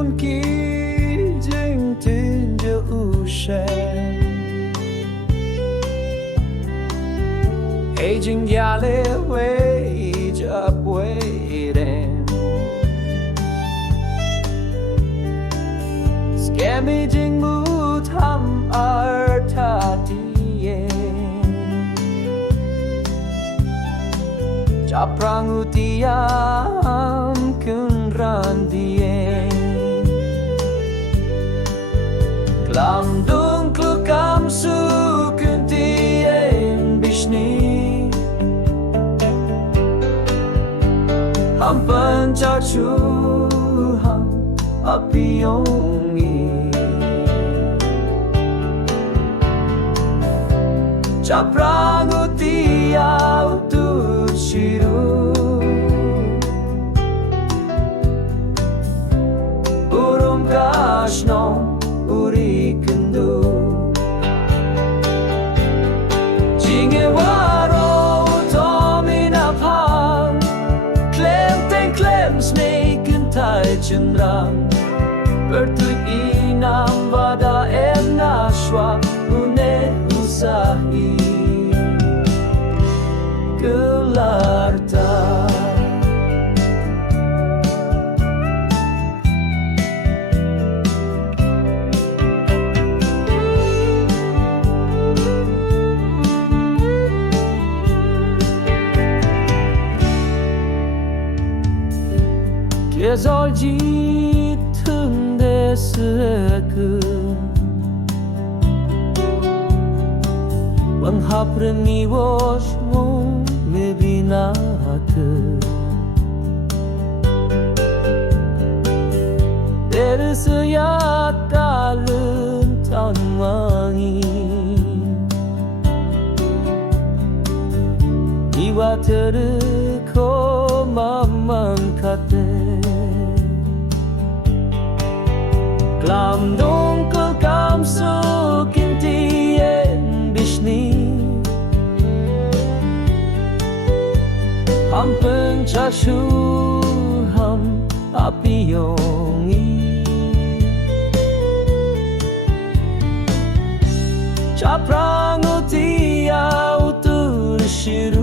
luôn ký dinh tin cho ushen aging yale wage up waiting scammy jing mu tham artati Caprang utiam kunrandie Klam dung klukam su kuntien bishni Ham pancachu ham apiongi Caprang utiam shiru Urum kashno uri kendu Jinge waro utomina pan Klem ten klem sneken tai chendrang Bertu inam vada enashwa une usahi Gelarta Gezolji tunde seku Wang hapremi wash mo Mebinatı Derisi yatalın tanwangi Iwatırı komaman kate Klam dungkel kam sukin tien bishni Ham pencasu ham apiongi Caprang utia utur shiru